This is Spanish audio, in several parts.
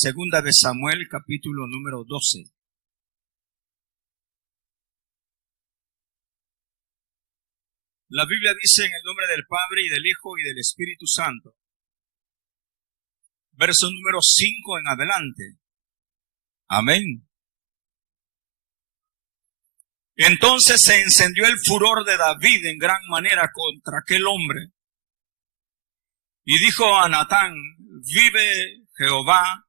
Segunda de Samuel, capítulo número 12. La Biblia dice en el nombre del Padre y del Hijo y del Espíritu Santo. Verso número 5 en adelante. Amén. Entonces se encendió el furor de David en gran manera contra aquel hombre. Y dijo a Natán: vive Jehová,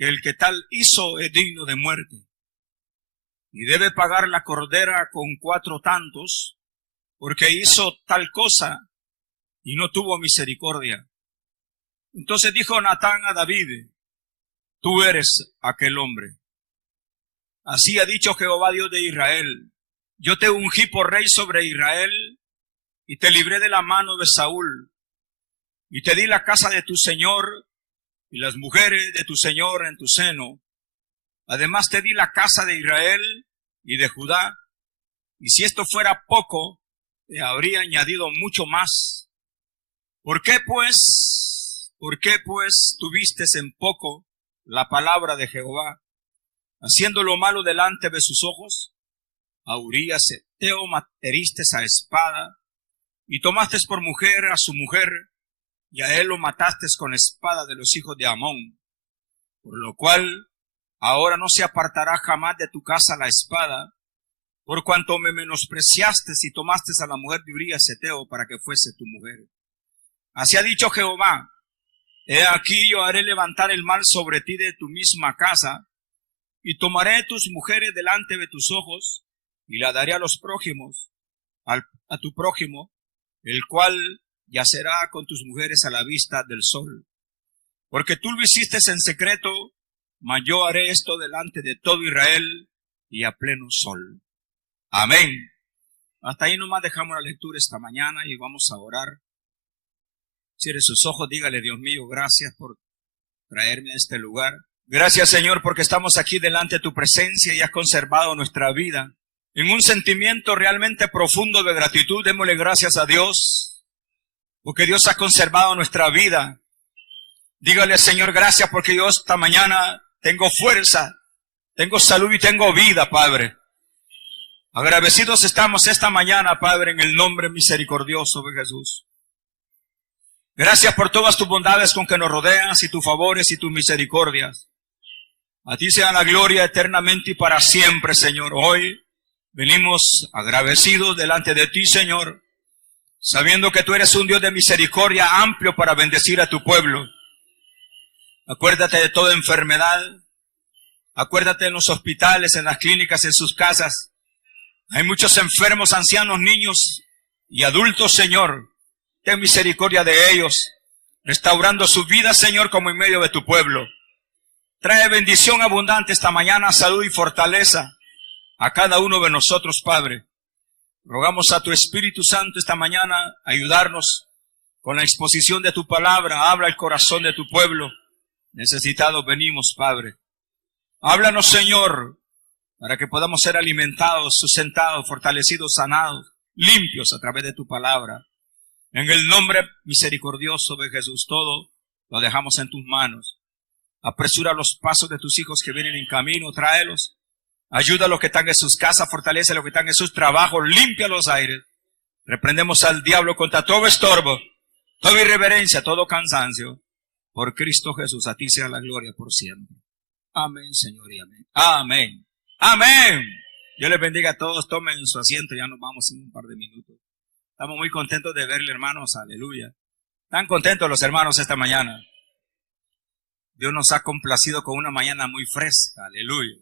que el que tal hizo es digno de muerte. Y debe pagar la cordera con 4 tantos, porque hizo tal cosa y no tuvo misericordia. Entonces dijo Natán a David: tú eres aquel hombre. Así ha dicho Jehová Dios de Israel: yo te ungí por rey sobre Israel y te libré de la mano de Saúl y te di la casa de tu señor y las mujeres de tu señor en tu seno. Además te di la casa de Israel y de Judá, y si esto fuera poco, te habría añadido mucho más. ¿Por qué pues tuviste en poco la palabra de Jehová, haciendo lo malo delante de sus ojos? A Urías Heteo heriste a espada, y tomaste por mujer a su mujer, y a él lo mataste con espada de los hijos de Amón. Por lo cual, ahora no se apartará jamás de tu casa la espada, por cuanto me menospreciaste y tomaste a la mujer de Urías Heteo para que fuese tu mujer. Así ha dicho Jehová: he aquí yo haré levantar el mal sobre ti de tu misma casa, y tomaré tus mujeres delante de tus ojos, y la daré a los prójimos, a tu prójimo, el cual yacerá con tus mujeres a la vista del sol. Porque tú lo hiciste en secreto, mas yo haré esto delante de todo Israel y a pleno sol. Amén. Hasta ahí nomás dejamos la lectura esta mañana y vamos a orar. Cierre sus ojos, dígale: Dios mío, gracias por traerme a este lugar. Gracias, Señor, porque estamos aquí delante de tu presencia y has conservado nuestra vida en un sentimiento realmente profundo de gratitud. Démosle gracias a Dios, porque Dios ha conservado nuestra vida. Dígale: Señor, gracias porque yo esta mañana tengo fuerza, tengo salud y tengo vida, Padre. Agradecidos estamos esta mañana, Padre, en el nombre misericordioso de Jesús. Gracias por todas tus bondades con que nos rodeas y tus favores y tus misericordias. A ti sea la gloria eternamente y para siempre, Señor. Hoy venimos agradecidos delante de ti, Señor, sabiendo que tú eres un Dios de misericordia amplio para bendecir a tu pueblo. Acuérdate de toda enfermedad. Acuérdate en los hospitales, en las clínicas, en sus casas. Hay muchos enfermos, ancianos, niños y adultos, Señor. Ten misericordia de ellos, restaurando su vida, Señor, como en medio de tu pueblo. Trae bendición abundante esta mañana, salud y fortaleza a cada uno de nosotros, Padre. Rogamos a tu Espíritu Santo esta mañana ayudarnos con la exposición de tu palabra. Habla el corazón de tu pueblo. Necesitados venimos, Padre. Háblanos, Señor, para que podamos ser alimentados, sustentados, fortalecidos, sanados, limpios a través de tu palabra. En el nombre misericordioso de Jesús, todo lo dejamos en tus manos. Apresura los pasos de tus hijos que vienen en camino, tráelos. Ayuda a los que están en sus casas, fortalece a los que están en sus trabajos, limpia los aires. Reprendemos al diablo contra todo estorbo, toda irreverencia, todo cansancio. Por Cristo Jesús, a ti sea la gloria por siempre. Amén, Señor, y amén. Amén. Amén. Dios les bendiga a todos. Tomen su asiento, ya nos vamos en un par de minutos. Estamos muy contentos de verle, hermanos. Aleluya. ¿Están contentos los hermanos esta mañana? Dios nos ha complacido con una mañana muy fresca. Aleluya.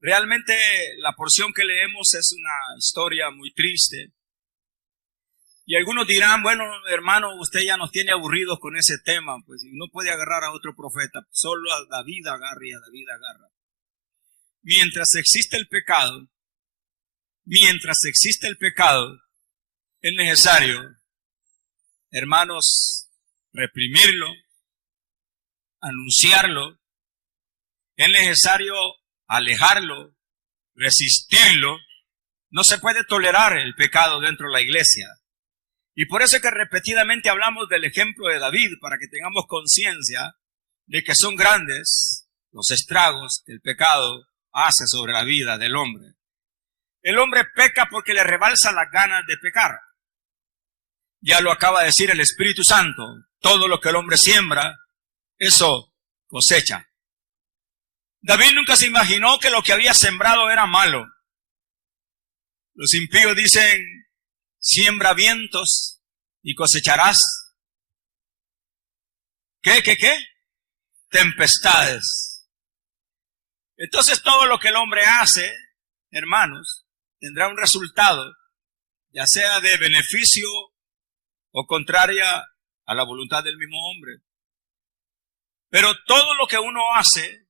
Realmente la porción que leemos es una historia muy triste. Y algunos dirán: bueno, hermano, usted ya nos tiene aburridos con ese tema, pues no puede agarrar a otro profeta, solo a David agarra y a David agarra. Mientras existe el pecado, es necesario, hermanos, reprimirlo, anunciarlo, es necesario alejarlo, resistirlo. No se puede tolerar el pecado dentro de la iglesia. Y por eso es que repetidamente hablamos del ejemplo de David, para que tengamos conciencia de que son grandes los estragos que el pecado hace sobre la vida del hombre. El hombre peca porque le rebalsa las ganas de pecar. Ya lo acaba de decir el Espíritu Santo. Todo lo que el hombre siembra, eso cosecha. David nunca se imaginó que lo que había sembrado era malo. Los impíos dicen, siembra vientos y cosecharás. ¿Qué? Tempestades. Entonces todo lo que el hombre hace, hermanos, tendrá un resultado, ya sea de beneficio o contraria a la voluntad del mismo hombre. Pero todo lo que uno hace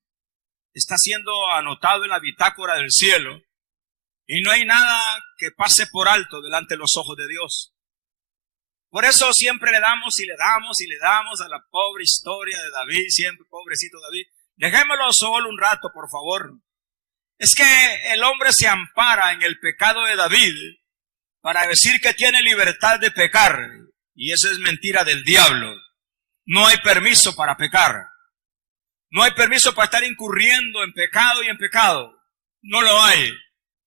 está siendo anotado en la bitácora del cielo y no hay nada que pase por alto delante de los ojos de Dios. Por eso siempre le damos y le damos y le damos a la pobre historia de David, siempre pobrecito David. Dejémoslo solo un rato, por favor. Es que el hombre se ampara en el pecado de David para decir que tiene libertad de pecar. Y eso es mentira del diablo. No hay permiso para pecar. No hay permiso para estar incurriendo en pecado y en pecado. No lo hay.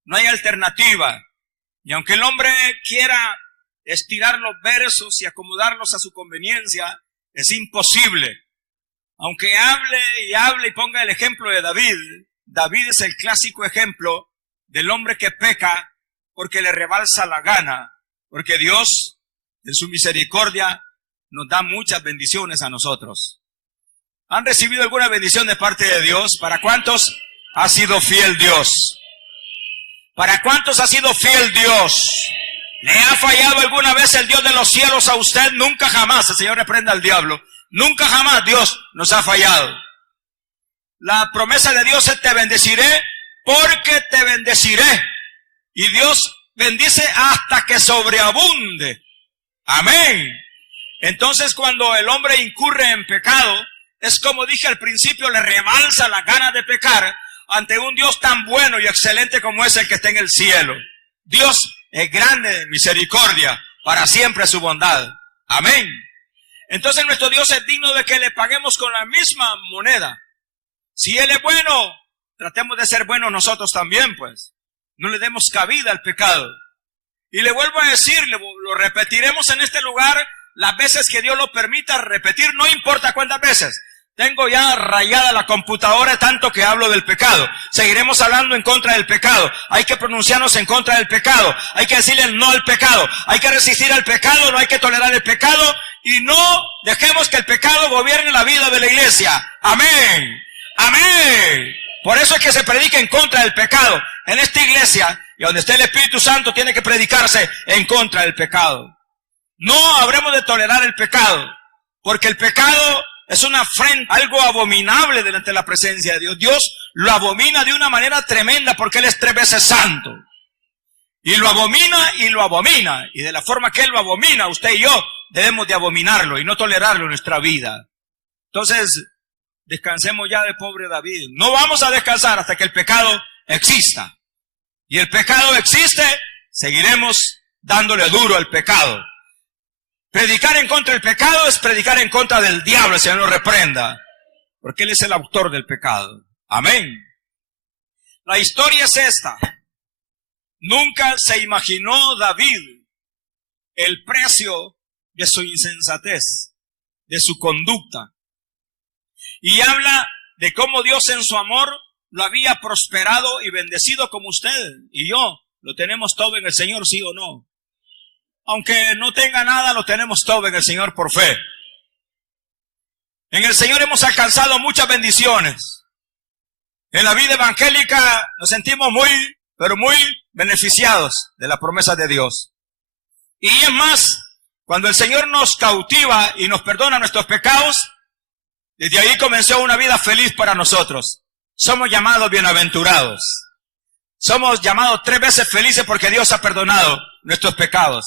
No hay alternativa. Y aunque el hombre quiera estirar los versos y acomodarlos a su conveniencia, es imposible. Aunque hable y ponga el ejemplo de David, David es el clásico ejemplo del hombre que peca porque le rebalsa la gana, porque Dios, en su misericordia, nos da muchas bendiciones a nosotros. ¿Han recibido alguna bendición de parte de Dios? ¿Para cuántos ha sido fiel Dios? ¿Para cuántos ha sido fiel Dios? ¿Le ha fallado alguna vez el Dios de los cielos a usted? Nunca jamás. El Señor reprenda al diablo. Nunca jamás Dios nos ha fallado. La promesa de Dios es: te bendeciré porque te bendeciré. Y Dios bendice hasta que sobreabunde. Amén. Entonces, cuando el hombre incurre en pecado, es como dije al principio, le rebalsa las ganas de pecar ante un Dios tan bueno y excelente como es el que está en el cielo. Dios es grande en misericordia, para siempre su bondad. Amén. Entonces nuestro Dios es digno de que le paguemos con la misma moneda. Si Él es bueno, tratemos de ser buenos nosotros también, pues. No le demos cabida al pecado. Y le vuelvo a decir, lo repetiremos en este lugar las veces que Dios lo permita repetir, no importa cuántas veces. Tengo ya rayada la computadora tanto que hablo del pecado. Seguiremos hablando en contra del pecado. Hay que pronunciarnos en contra del pecado. Hay que decirle no al pecado. Hay que resistir al pecado, no hay que tolerar el pecado. Y no dejemos que el pecado gobierne la vida de la iglesia. Amén. Amén. Por eso es que se predica en contra del pecado. En esta iglesia, y donde esté el Espíritu Santo, tiene que predicarse en contra del pecado. No habremos de tolerar el pecado, porque el pecado es una afrenta, algo abominable delante de la presencia de Dios. Dios lo abomina de una manera tremenda porque Él es 3 veces santo. Y lo abomina y lo abomina. Y de la forma que Él lo abomina, usted y yo debemos de abominarlo y no tolerarlo en nuestra vida. Entonces, descansemos ya de pobre David. No vamos a descansar hasta que el pecado exista. Y el pecado existe, seguiremos dándole duro al pecado. Predicar en contra del pecado es predicar en contra del diablo. El Señor nos reprenda, porque Él es el autor del pecado. Amén. La historia es esta. Nunca se imaginó David el precio de su insensatez, de su conducta. Y habla de cómo Dios en su amor lo había prosperado y bendecido, como usted y yo lo tenemos todo en el Señor, ¿sí o no? Aunque no tenga nada, lo tenemos todo en el Señor por fe. En el Señor hemos alcanzado muchas bendiciones. En la vida evangélica nos sentimos muy, pero muy beneficiados de la promesa de Dios. Y es más, cuando el Señor nos cautiva y nos perdona nuestros pecados, desde ahí comenzó una vida feliz para nosotros. Somos llamados bienaventurados. Somos llamados 3 veces felices porque Dios ha perdonado nuestros pecados.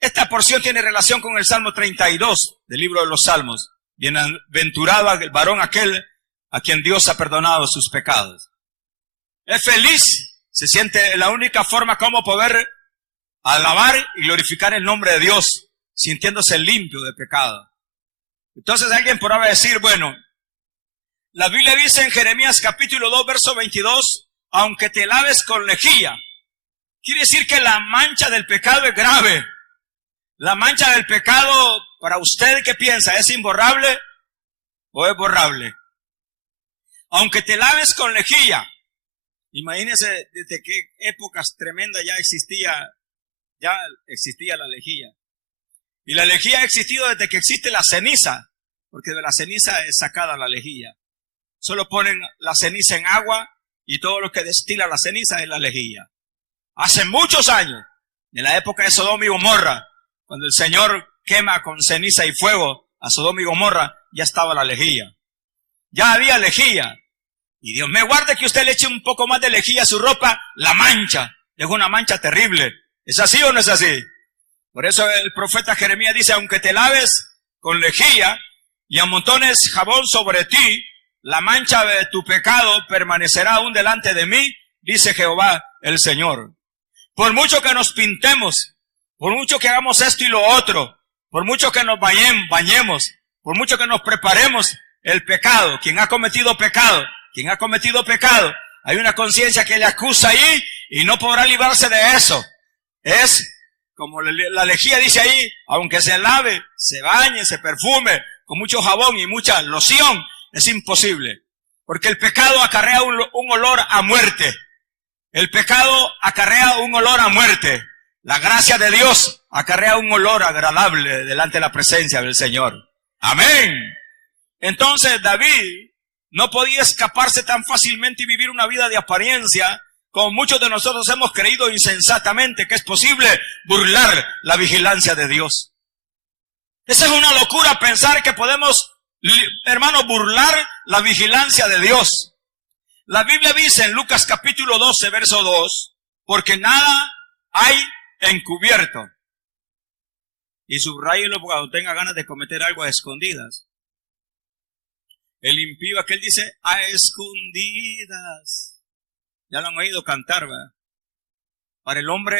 Esta porción tiene relación con el Salmo 32 del libro de los Salmos. Bienaventurado el varón aquel a quien Dios ha perdonado sus pecados. Es feliz, se siente la única forma como poder alabar y glorificar el nombre de Dios, sintiéndose limpio de pecado. Entonces alguien podrá decir, bueno, la Biblia dice en Jeremías capítulo 2, verso 22, aunque te laves con lejía. Quiere decir que la mancha del pecado es grave. La mancha del pecado, para usted, ¿qué piensa? ¿Es imborrable o es borrable? Aunque te laves con lejía. Imagínense desde qué épocas tremendas ya existía la lejía. Y la lejía ha existido desde que existe la ceniza, porque de la ceniza es sacada la lejía. Solo ponen la ceniza en agua y todo lo que destila la ceniza es la lejía. Hace muchos años, en la época de Sodoma y Gomorra, cuando el Señor quema con ceniza y fuego a Sodoma y Gomorra, ya estaba la lejía. Ya había lejía. Y Dios me guarde que usted le eche un poco más de lejía a su ropa, la mancha. Es una mancha terrible. ¿Es así o no es así? Por eso el profeta Jeremías dice, aunque te laves con lejía y amontones jabón sobre ti, la mancha de tu pecado permanecerá aún delante de mí, dice Jehová el Señor. Por mucho que nos pintemos, por mucho que hagamos esto y lo otro, por mucho que nos bañemos, por mucho que nos preparemos, el pecado, quien ha cometido pecado, hay una conciencia que le acusa ahí y no podrá librarse de eso. Es como la lejía dice ahí, aunque se lave, se bañe, se perfume con mucho jabón y mucha loción, es imposible. Porque el pecado acarrea un olor a muerte. El pecado acarrea un olor a muerte. La gracia de Dios acarrea un olor agradable delante de la presencia del Señor. Amén. Entonces David no podía escaparse tan fácilmente y vivir una vida de apariencia, como muchos de nosotros hemos creído insensatamente que es posible burlar la vigilancia de Dios. Esa es una locura pensar que podemos, hermanos, burlar la vigilancia de Dios. La Biblia dice en Lucas capítulo 12, verso 2, porque nada hay encubierto. Y subráyelo cuando tenga ganas de cometer algo a escondidas. El impío, aquel dice, a escondidas. Ya lo han oído cantar, ¿verdad? Para el hombre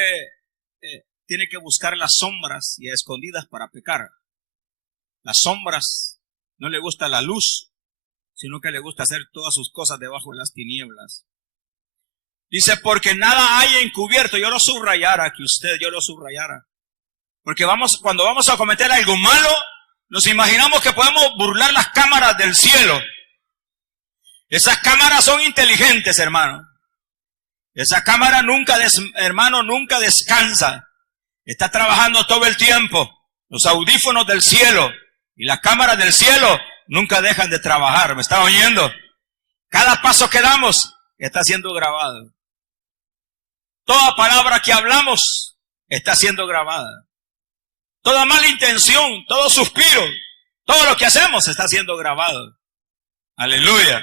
tiene que buscar las sombras y a escondidas para pecar. Las sombras, no le gusta la luz, sino que le gusta hacer todas sus cosas debajo de las tinieblas. Dice, porque nada hay encubierto. Yo lo subrayara, Porque cuando vamos a cometer algo malo, nos imaginamos que podemos burlar las cámaras del cielo. Esas cámaras son inteligentes, hermano. Esa cámara nunca descansa. Está trabajando todo el tiempo. Los audífonos del cielo y las cámaras del cielo nunca dejan de trabajar. ¿Me está oyendo? Cada paso que damos está siendo grabado. Toda palabra que hablamos está siendo grabada. Toda mala intención, todo suspiro, todo lo que hacemos está siendo grabado. Aleluya.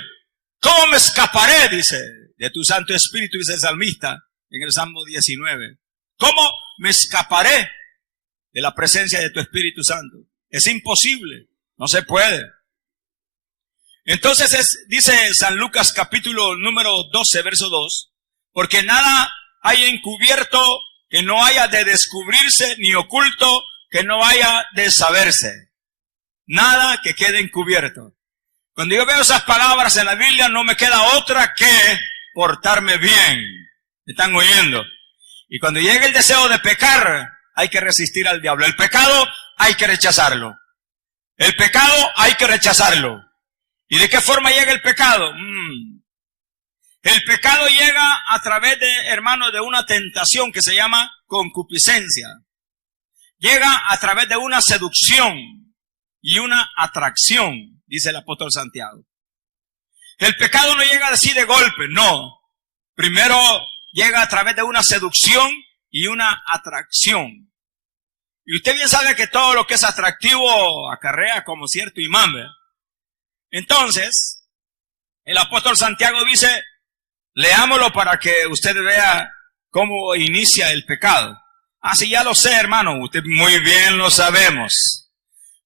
¿Cómo me escaparé, dice, de tu Santo Espíritu, dice el salmista en el Salmo 19? ¿Cómo me escaparé de la presencia de tu Espíritu Santo? Es imposible, no se puede. Entonces dice San Lucas capítulo número 12, verso 2, porque nada hay encubierto que no haya de descubrirse, ni oculto que no haya de saberse. Nada que quede encubierto. Cuando yo veo esas palabras en la Biblia, no me queda otra que portarme bien. ¿Me están oyendo? Y cuando llegue el deseo de pecar, hay que resistir al diablo. El pecado hay que rechazarlo. El pecado hay que rechazarlo. ¿Y de qué forma llega el pecado? El pecado llega a través de una tentación que se llama concupiscencia. Llega a través de una seducción y una atracción, dice el apóstol Santiago. El pecado no llega así de golpe, no. Primero llega a través de una seducción y una atracción. Y usted bien sabe que todo lo que es atractivo acarrea como cierto imán, ¿verdad? Entonces, el apóstol Santiago dice, leámoslo para que usted vea cómo inicia el pecado. Así ya lo sé, hermano, usted muy bien lo sabemos.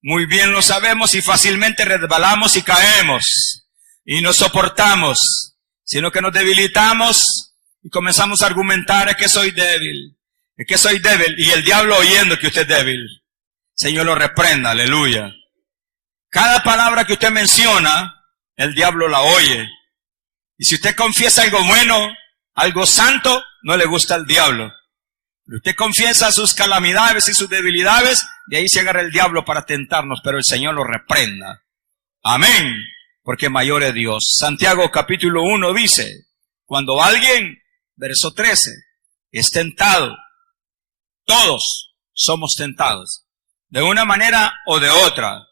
Muy bien lo sabemos y fácilmente resbalamos y caemos. Y no soportamos, sino que nos debilitamos y comenzamos a argumentar, es que soy débil. Y el diablo oyendo que usted es débil. Señor lo reprenda, aleluya. Cada palabra que usted menciona, el diablo la oye. Y si usted confiesa algo bueno, algo santo, no le gusta al diablo. Pero usted confiesa sus calamidades y sus debilidades, de ahí se agarra el diablo para tentarnos, pero el Señor lo reprenda. Amén. Porque mayor es Dios. Santiago capítulo 1 dice, cuando alguien, verso 13, es tentado, todos somos tentados, de una manera o de otra.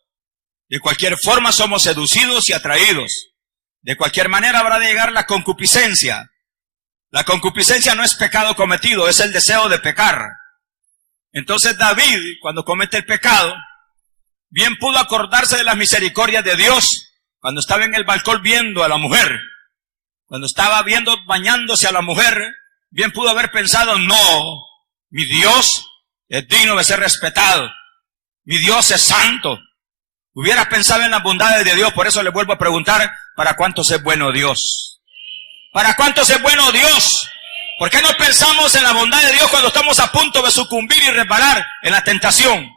De cualquier forma somos seducidos y atraídos. De cualquier manera habrá de llegar la concupiscencia. La concupiscencia no es pecado cometido, es el deseo de pecar. Entonces David, cuando comete el pecado, bien pudo acordarse de las misericordias de Dios, cuando estaba en el balcón viendo a la mujer, cuando estaba viendo, bañándose a la mujer, bien pudo haber pensado, no, mi Dios es digno de ser respetado, mi Dios es santo. Hubiera pensado en las bondades de Dios. Por eso le vuelvo a preguntar, ¿para cuántos es bueno Dios? ¿Para cuántos es bueno Dios? ¿Por qué no pensamos en la bondad de Dios cuando estamos a punto de sucumbir y resbalar en la tentación?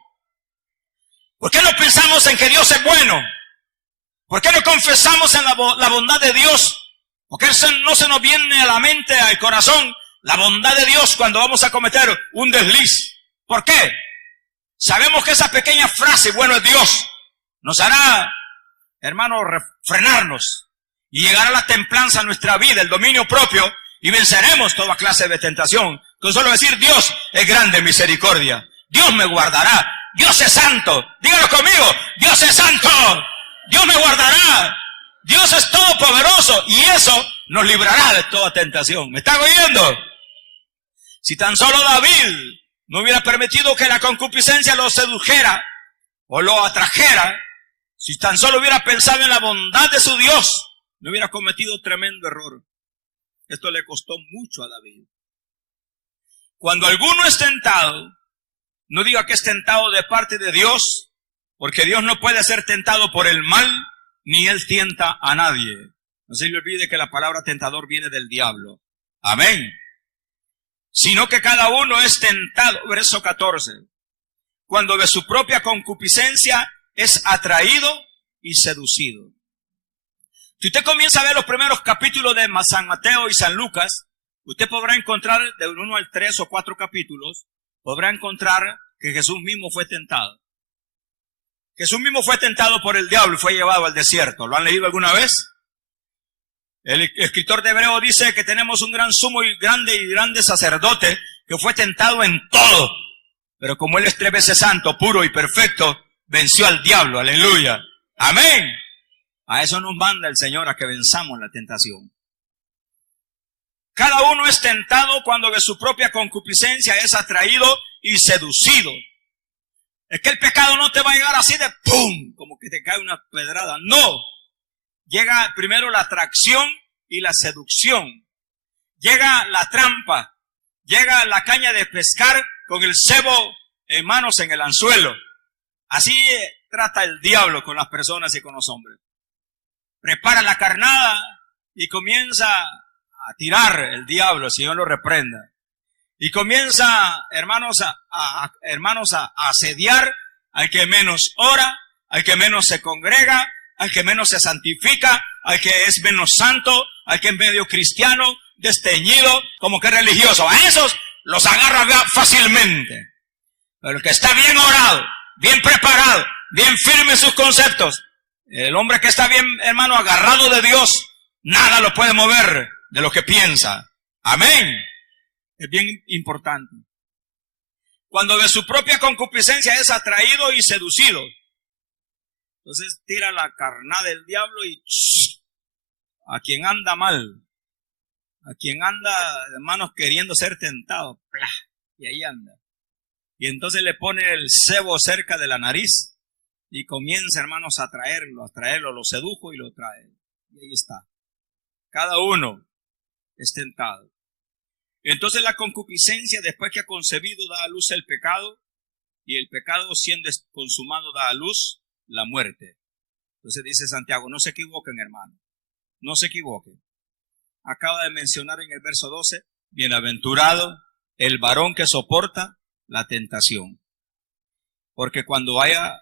¿Por qué no pensamos en que Dios es bueno? ¿Por qué no confesamos en la bondad de Dios? ¿Por qué no se nos viene a la mente, al corazón, la bondad de Dios cuando vamos a cometer un desliz? ¿Por qué? Sabemos que esa pequeña frase, bueno es Dios, nos hará, hermano, frenarnos y llegar a la templanza en nuestra vida, el dominio propio, y venceremos toda clase de tentación. Con solo decir, Dios es grande en misericordia, Dios me guardará, Dios es santo, dígalo conmigo, Dios es santo, Dios me guardará, Dios es todopoderoso, y eso nos librará de toda tentación. ¿Me están oyendo? Si tan solo David no hubiera permitido que la concupiscencia lo sedujera o lo atrajera, si tan solo hubiera pensado en la bondad de su Dios, no hubiera cometido tremendo error. Esto le costó mucho a David. Cuando alguno es tentado, no diga que es tentado de parte de Dios, porque Dios no puede ser tentado por el mal, ni Él tienta a nadie. No se le olvide que la palabra tentador viene del diablo. Amén. Sino que cada uno es tentado, verso 14, cuando de su propia concupiscencia es atraído y seducido. Si usted comienza a ver los primeros capítulos de San Mateo y San Lucas, usted podrá encontrar de 1 al 3 o 4 capítulos, podrá encontrar que Jesús mismo fue tentado. Jesús mismo fue tentado por el diablo y fue llevado al desierto. ¿Lo han leído alguna vez? El escritor de Hebreo dice que tenemos un gran sumo y grande sacerdote que fue tentado en todo. Pero como Él es 3 veces santo, puro y perfecto, venció al diablo. Aleluya. Amén. A eso nos manda el Señor, a que venzamos la tentación. Cada uno es tentado cuando de su propia concupiscencia es atraído y seducido. Es que el pecado no te va a llegar así de ¡pum! Como que te cae una pedrada. No. Llega primero la atracción y la seducción. Llega la trampa. Llega la caña de pescar con el cebo en manos en el anzuelo. Así trata el diablo con las personas y con los hombres. Prepara la carnada y comienza a tirar el diablo, el Señor lo reprenda. Y comienza, hermanos, a asediar al que menos ora, al que menos se congrega, al que menos se santifica, al que es menos santo, al que es medio cristiano, desteñido, como que religioso. A esos los agarra fácilmente. Pero el que está bien orado, bien preparado, bien firme en sus conceptos, el hombre que está bien, hermano, agarrado de Dios, nada lo puede mover de lo que piensa. Amén. Es bien importante. Cuando de su propia concupiscencia es atraído y seducido, entonces tira la carnada del diablo y a quien anda mal, a quien anda, hermanos, queriendo ser tentado, ¡plá! Y ahí anda. Y entonces le pone el cebo cerca de la nariz y comienza, hermanos, a traerlo, lo sedujo y lo trae. Y ahí está. Cada uno es tentado. Entonces la concupiscencia, después que ha concebido, da a luz el pecado, y el pecado, siendo consumado, da a luz la muerte. Entonces dice Santiago, no se equivoquen, hermano, no se equivoquen. Acaba de mencionar en el verso 12, bienaventurado el varón que soporta la tentación, porque cuando haya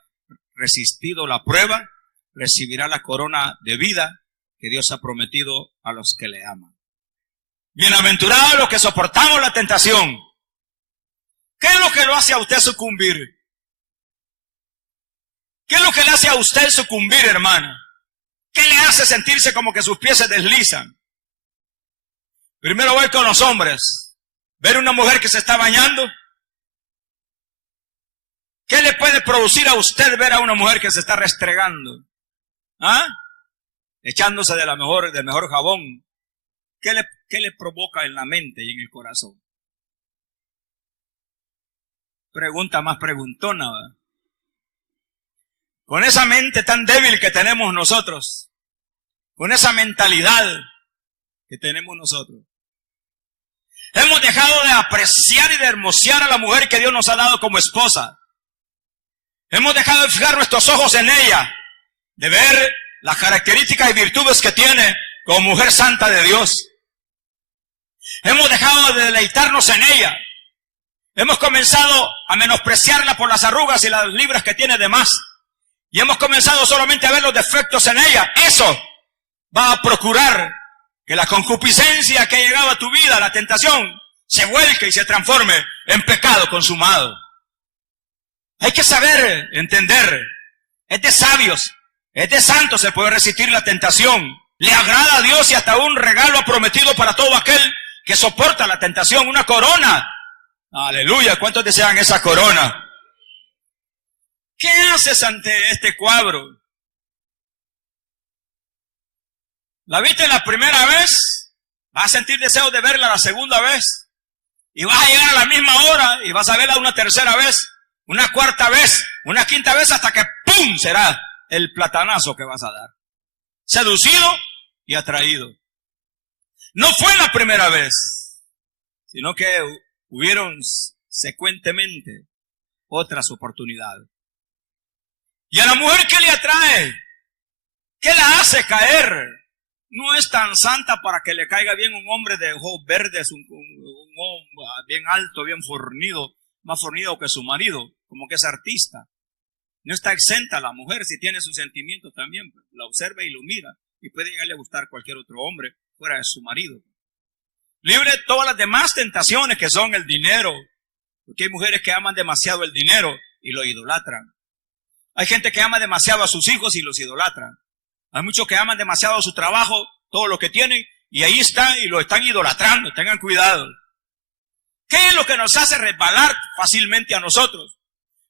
resistido la prueba, recibirá la corona de vida que Dios ha prometido a los que le aman. Bienaventurados los que soportamos la tentación. ¿Qué es lo que lo hace a usted sucumbir? ¿Qué es lo que le hace a usted sucumbir, hermano? ¿Qué le hace sentirse como que sus pies se deslizan? Primero voy con los hombres. Ver una mujer que se está bañando. ¿Qué le puede producir a usted ver a una mujer que se está restregando? ¿Ah? Echándose del mejor jabón. ¿Qué le provoca en la mente y en el corazón? Pregunta más preguntona, ¿verdad? Con esa mente tan débil que tenemos nosotros, con esa mentalidad que tenemos nosotros, hemos dejado de apreciar y de hermosear a la mujer que Dios nos ha dado como esposa. Hemos dejado de fijar nuestros ojos en ella, de ver las características y virtudes que tiene como mujer santa de Dios. Hemos dejado de deleitarnos en ella. Hemos comenzado a menospreciarla por las arrugas y las libras que tiene de más. Y hemos comenzado solamente a ver los defectos en ella. Eso va a procurar que la concupiscencia que ha llegado a tu vida, la tentación, se vuelque y se transforme en pecado consumado. Hay que saber entender. Es de sabios, es de santos el poder resistir la tentación. Le agrada a Dios y hasta un regalo ha prometido para todo aquel que soporta la tentación, una corona. Aleluya, ¿cuántos desean esa corona? ¿Qué haces ante este cuadro? ¿La viste la primera vez? Vas a sentir deseo de verla la segunda vez. Y vas a llegar a la misma hora y vas a verla una tercera vez, una cuarta vez, una quinta vez, hasta que ¡pum! Será el platanazo que vas a dar. Seducido y atraído. No fue la primera vez, sino que hubieron secuentemente otras oportunidades. Y a la mujer que le atrae, ¿qué la hace caer? No es tan santa para que le caiga bien un hombre de ojos verdes, un hombre bien alto, bien fornido, más fornido que su marido, como que es artista. No está exenta la mujer si tiene sus sentimientos también, pues, la observa y lo mira y puede llegarle a gustar cualquier otro hombre fuera de su marido. Libre de todas las demás tentaciones que son el dinero, porque hay mujeres que aman demasiado el dinero y lo idolatran. Hay gente que ama demasiado a sus hijos y los idolatran. Hay muchos que aman demasiado su trabajo, todo lo que tienen, y ahí están y lo están idolatrando. Tengan cuidado. ¿Qué es lo que nos hace resbalar fácilmente a nosotros?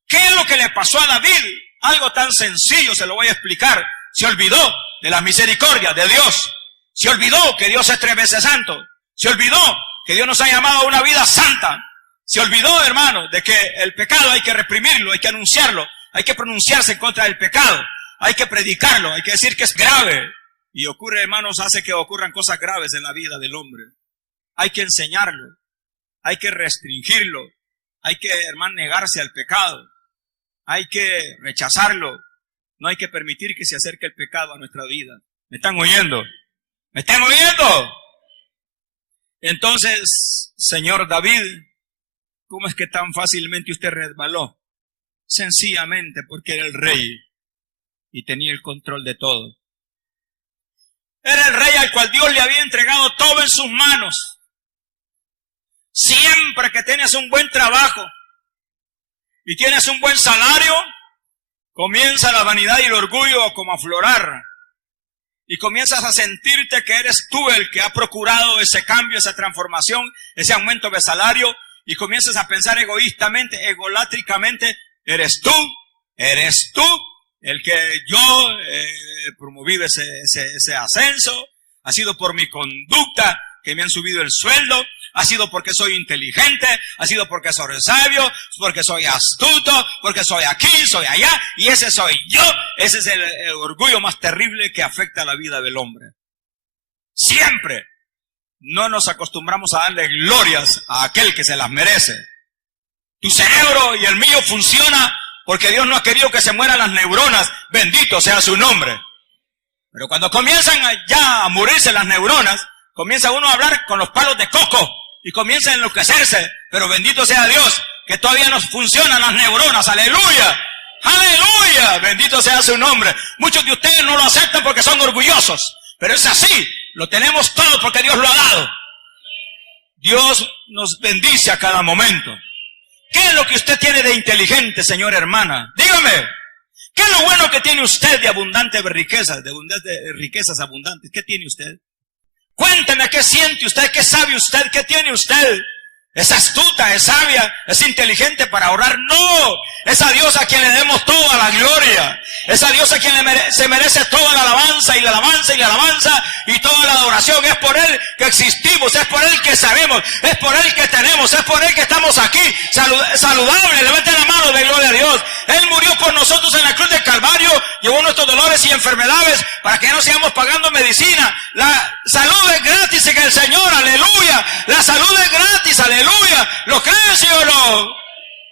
¿Qué es lo que le pasó a David? Algo tan sencillo, se lo voy a explicar. Se olvidó de la misericordia de Dios. Se olvidó que Dios es 3 veces santo. Se olvidó que Dios nos ha llamado a una vida santa. Se olvidó, hermano, de que el pecado hay que reprimirlo, hay que anunciarlo. Hay que pronunciarse en contra del pecado. Hay que predicarlo. Hay que decir que es grave. Y ocurre, hermanos, hace que ocurran cosas graves en la vida del hombre. Hay que enseñarlo. Hay que restringirlo. Hay que, hermano, negarse al pecado. Hay que rechazarlo. No hay que permitir que se acerque el pecado a nuestra vida. ¿Me están oyendo? ¿Me están oyendo? Entonces, señor David, ¿cómo es que tan fácilmente usted resbaló? Sencillamente porque era el rey y tenía el control de todo. Era el rey al cual Dios le había entregado todo en sus manos. Siempre que tienes un buen trabajo y tienes un buen salario, comienza la vanidad y el orgullo como a aflorar. Y comienzas a sentirte que eres tú el que ha procurado ese cambio, esa transformación, ese aumento de salario. Y comienzas a pensar egoístamente, egolátricamente, eres tú el que yo he promovido ese ascenso. Ha sido por mi conducta que me han subido el sueldo. Ha sido porque soy inteligente, ha sido porque soy sabio, porque soy astuto, porque soy aquí, soy allá, y ese soy yo. Ese es el orgullo más terrible que afecta a la vida del hombre. Siempre no nos acostumbramos a darle glorias a aquel que se las merece. Tu cerebro y el mío funciona porque Dios no ha querido que se mueran las neuronas, bendito sea su nombre. Pero cuando comienzan ya a morirse las neuronas, comienza uno a hablar con los palos de coco y comienza a enloquecerse. Pero bendito sea Dios que todavía nos funcionan las neuronas, aleluya. Aleluya, bendito sea su nombre. Muchos de ustedes no lo aceptan porque son orgullosos, pero es así, lo tenemos todo porque Dios lo ha dado. Dios nos bendice a cada momento. ¿Qué es lo que usted tiene de inteligente, señora hermana? Dígame, ¿qué es lo bueno que tiene usted de abundantes riquezas, de riquezas abundantes? ¿Qué tiene usted? Cuénteme, ¿qué siente usted? ¿Qué sabe usted? ¿Qué tiene usted? ¿Es astuta? ¿Es sabia? ¿Es inteligente para orar? No, es a Dios a quien le demos toda la gloria. Es a Dios a quien se merece toda la alabanza y la alabanza y la alabanza y toda la adoración. Es por Él que existimos, es por Él que sabemos, es por Él que tenemos, es por Él que estamos aquí saludables. Levanten la mano de gloria a Dios. Él murió por nosotros en la cruz del Calvario, llevó nuestros dolores y enfermedades para que no sigamos pagando medicina. La salud es gratis en el Señor, aleluya. La salud es gratis, aleluya. ¿Lo cree, sí o no?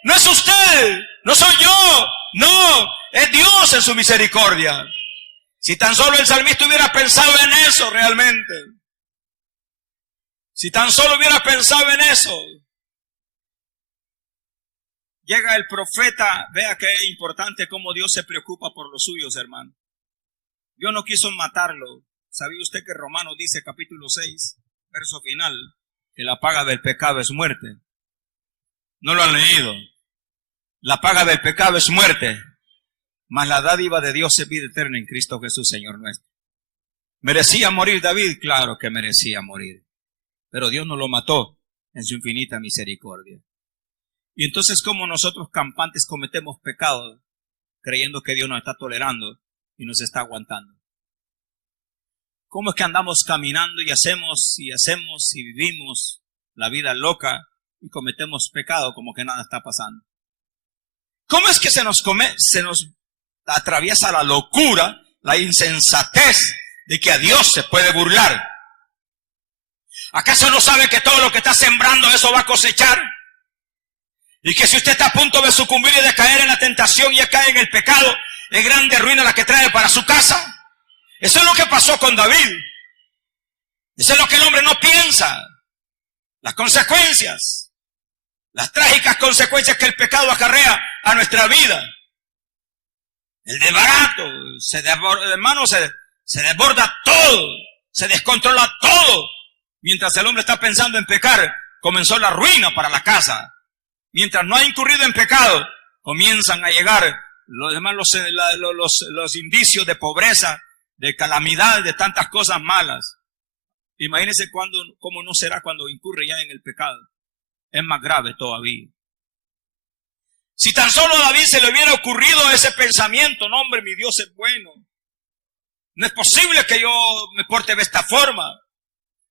No es usted, no soy yo, no, es Dios en su misericordia. Si tan solo el salmista hubiera pensado en eso realmente, si tan solo hubiera pensado en eso. Llega el profeta, vea qué importante cómo Dios se preocupa por los suyos, hermano. Dios no quiso matarlo. ¿Sabía usted que Romanos dice, capítulo 6, verso final, que la paga del pecado es muerte? ¿No lo han leído? La paga del pecado es muerte, mas la dádiva de Dios es vida eterna en Cristo Jesús, Señor nuestro. ¿Merecía morir David? Claro que merecía morir. Pero Dios no lo mató en su infinita misericordia. Y entonces, ¿cómo nosotros campantes cometemos pecados creyendo que Dios nos está tolerando y nos está aguantando? ¿Cómo es que andamos caminando y hacemos y vivimos la vida loca y cometemos pecado como que nada está pasando? ¿Cómo es que se nos atraviesa la locura, la insensatez de que a Dios se puede burlar? ¿Acaso no sabe que todo lo que está sembrando eso va a cosechar? Y que si usted está a punto de sucumbir y de caer en la tentación y cae en el pecado, es grande ruina la que trae para su casa. Eso es lo que pasó con David. Eso es lo que el hombre no piensa. Las consecuencias, las trágicas consecuencias que el pecado acarrea a nuestra vida. El desbarato, hermano, se desborda todo, se descontrola todo. Mientras el hombre está pensando en pecar, comenzó la ruina para la casa. Mientras no ha incurrido en pecado, comienzan a llegar los indicios de pobreza, de calamidad, de tantas cosas malas. Imagínense cómo no será cuando incurre ya en el pecado. Es más grave todavía. Si tan solo a David se le hubiera ocurrido ese pensamiento, no hombre, mi Dios es bueno. No es posible que yo me porte de esta forma.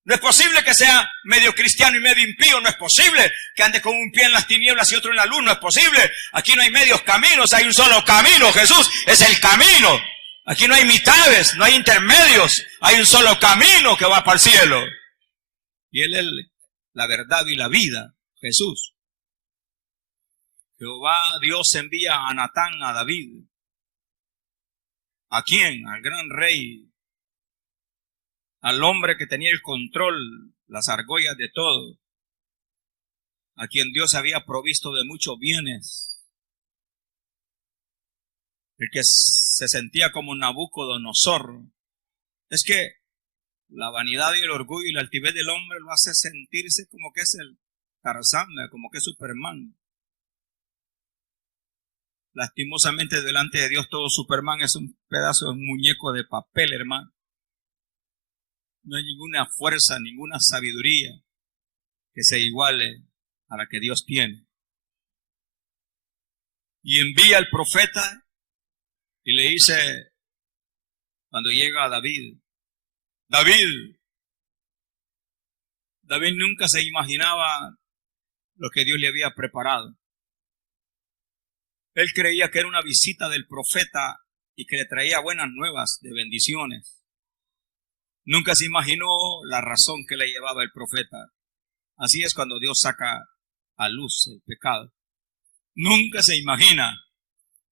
No es posible que sea medio cristiano y medio impío. No es posible que ande con un pie en las tinieblas y otro en la luz. No es posible. Aquí no hay medios caminos, hay un solo camino. Jesús es el camino. Aquí no hay mitades, no hay intermedios. Hay un solo camino que va para el cielo. Y Él es la verdad y la vida, Jesús. Jehová Dios envía a Natán, a David. ¿A quién? Al gran rey. Al hombre que tenía el control, las argollas de todo. A quien Dios había provisto de muchos bienes. El que se sentía como Nabucodonosor. Es que la vanidad y el orgullo y la altivez del hombre lo hace sentirse como que es el Tarzán, como que es Superman. Lastimosamente delante de Dios todo Superman es un pedazo de un muñeco de papel, hermano. No hay ninguna fuerza, ninguna sabiduría que se iguale a la que Dios tiene. Y envía al profeta y le dice, cuando llega a David, David nunca se imaginaba lo que Dios le había preparado. Él creía que era una visita del profeta y que le traía buenas nuevas de bendiciones. Nunca se imaginó la razón que le llevaba el profeta. Así es cuando Dios saca a luz el pecado. Nunca se imagina.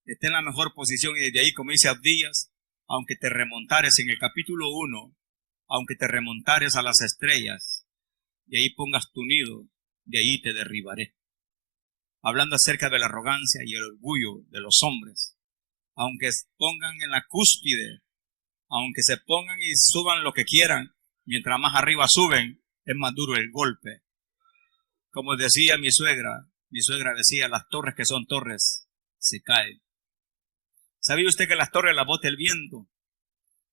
Está en la mejor posición y desde ahí, como dice Abdías, aunque te remontares en el capítulo 1, aunque te remontares a las estrellas, de ahí pongas tu nido, de ahí te derribaré. hablando acerca de la arrogancia y el orgullo de los hombres. Aunque se pongan en la cúspide, aunque se pongan y suban lo que quieran, mientras más arriba suben, es más duro el golpe. Como decía mi suegra decía, las torres que son torres se caen. ¿Sabía usted que las torres las bota el viento?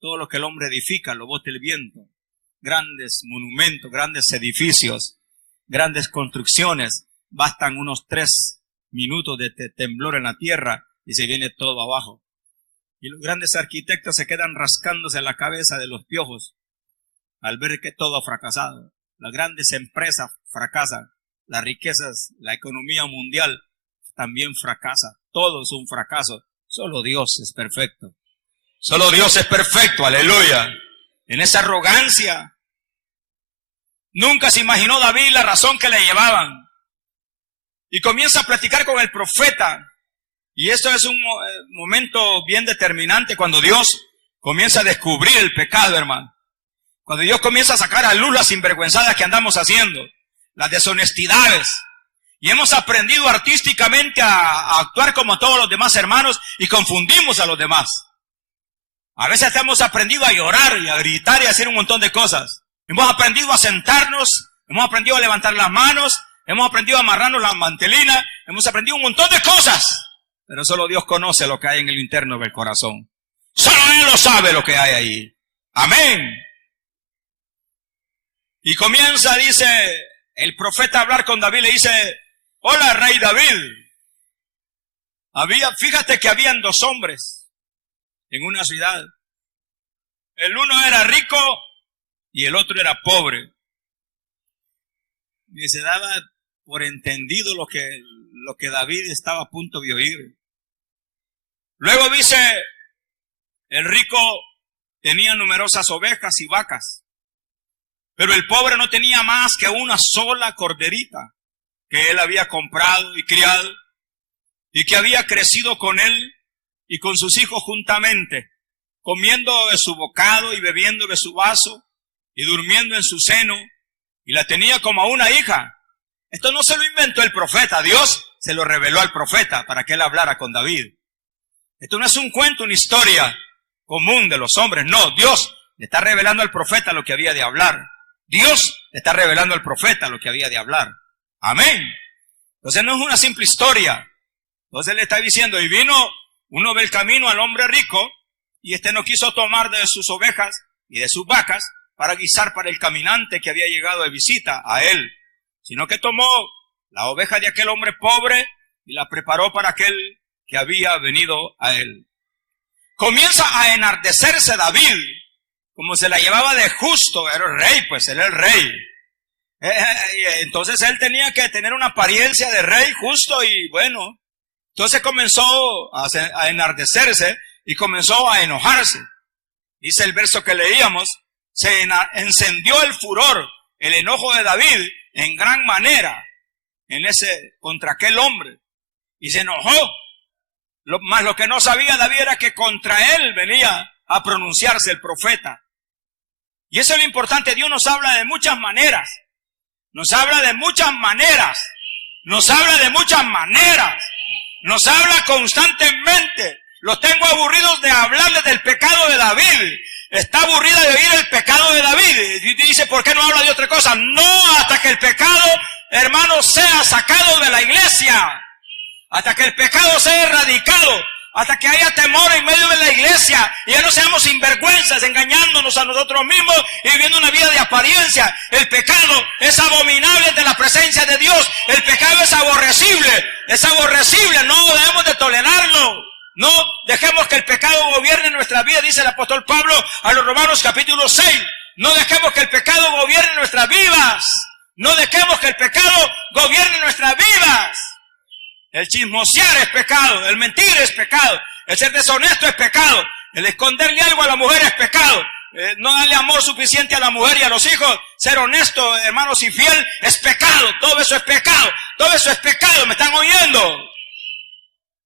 Todo lo que el hombre edifica lo bota el viento. Grandes monumentos, grandes edificios, grandes construcciones, bastan unos 3 minutos de temblor en la tierra y se viene todo abajo. Y los grandes arquitectos se quedan rascándose la cabeza de los piojos al ver que todo ha fracasado. Las grandes empresas fracasan, las riquezas, la economía mundial también fracasa. Todo es un fracaso. Solo Dios es perfecto. Solo Dios es perfecto, aleluya. En esa arrogancia, nunca se imaginó David la razón que le llevaban. Y comienza a platicar con el profeta. Y esto es un momento bien determinante cuando Dios comienza a descubrir el pecado, hermano. Cuando Dios comienza a sacar a luz las sinvergüenzadas que andamos haciendo, las deshonestidades. Y hemos aprendido artísticamente a actuar como todos los demás hermanos y confundimos a los demás. A veces hemos aprendido a llorar y a gritar y a hacer un montón de cosas. Hemos aprendido a sentarnos, hemos aprendido a levantar las manos, hemos aprendido a amarrarnos la mantelina, hemos aprendido un montón de cosas. Pero solo Dios conoce lo que hay en el interno del corazón. Solo Él lo sabe lo que hay ahí. Amén. Y comienza, dice, el profeta a hablar con David, le dice, hola, rey David. Fíjate que habían 2 hombres en una ciudad. El uno era rico y el otro era pobre. Y se daba por entendido lo que David estaba a punto de oír. Luego dice, el rico tenía numerosas ovejas y vacas, pero el pobre no tenía más que una sola corderita que él había comprado y criado y que había crecido con él y con sus hijos juntamente, comiendo de su bocado y bebiendo de su vaso y durmiendo en su seno, y la tenía como a una hija. Esto no se lo inventó el profeta, Dios se lo reveló al profeta para que él hablara con David. Esto no es un cuento, una historia común de los hombres, no, Dios le está revelando al profeta lo que había de hablar. Dios le está revelando al profeta lo que había de hablar. Amén. Entonces no es una simple historia. Entonces le está diciendo, y vino uno del camino al hombre rico, y no quiso tomar de sus ovejas y de sus vacas para guisar para el caminante que había llegado de visita a él, sino que tomó la oveja de aquel hombre pobre y la preparó para aquel que había venido a él. Comienza a enardecerse David, como se la llevaba de justo, era el rey, pues era el rey. Entonces él tenía que tener una apariencia de rey justo y bueno. Entonces comenzó a enardecerse y comenzó a enojarse. Dice el verso que leíamos, se encendió el furor, el enojo de David en gran manera contra aquel hombre. Y se enojó. Más lo que no sabía David era que contra él venía a pronunciarse el profeta. Y eso es lo importante, Dios nos habla de muchas maneras. Nos habla de muchas maneras. Nos habla de muchas maneras. Nos habla constantemente. Los tengo aburridos de hablarles del pecado de David. Está aburrida de oír el pecado de David. Y dice, ¿por qué no habla de otra cosa? No, hasta que el pecado, hermano, sea sacado de la iglesia. Hasta que el pecado sea erradicado. Hasta que haya temor en medio de la iglesia. Y ya no seamos sinvergüenzas, engañándonos a nosotros mismos y viviendo una vida de apariencia. El pecado es abominable ante la presencia de Dios. El pecado es aborrecible. Es aborrecible. No debemos de tolerarlo. No dejemos que el pecado gobierne nuestra vida, dice el apóstol Pablo a los Romanos capítulo 6. No dejemos que el pecado gobierne nuestras vidas. No dejemos que el pecado gobierne nuestras vidas. El chismosear es pecado, el mentir es pecado, el ser deshonesto es pecado, el esconderle algo a la mujer es pecado, no darle amor suficiente a la mujer y a los hijos, ser honesto, hermanos, y fiel es pecado. Todo eso es pecado, todo eso es pecado, ¿me están oyendo?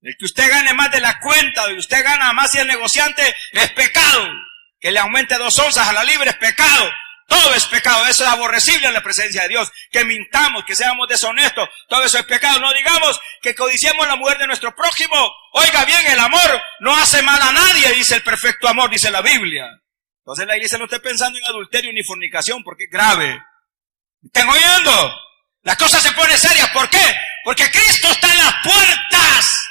El que usted gane más de la cuenta, el que usted gana más si es negociante, es pecado. Que le aumente 2 onzas a la libra es pecado. Todo es pecado. Eso es aborrecible en la presencia de Dios. Que mintamos, que seamos deshonestos. Todo eso es pecado. No digamos que codiciemos la mujer de nuestro prójimo. Oiga bien, el amor no hace mal a nadie, dice el perfecto amor, dice la Biblia. Entonces la iglesia no esté pensando en adulterio ni fornicación, porque es grave. ¿Están oyendo? Las cosas se ponen serias. ¿Por qué? Porque Cristo está en las puertas.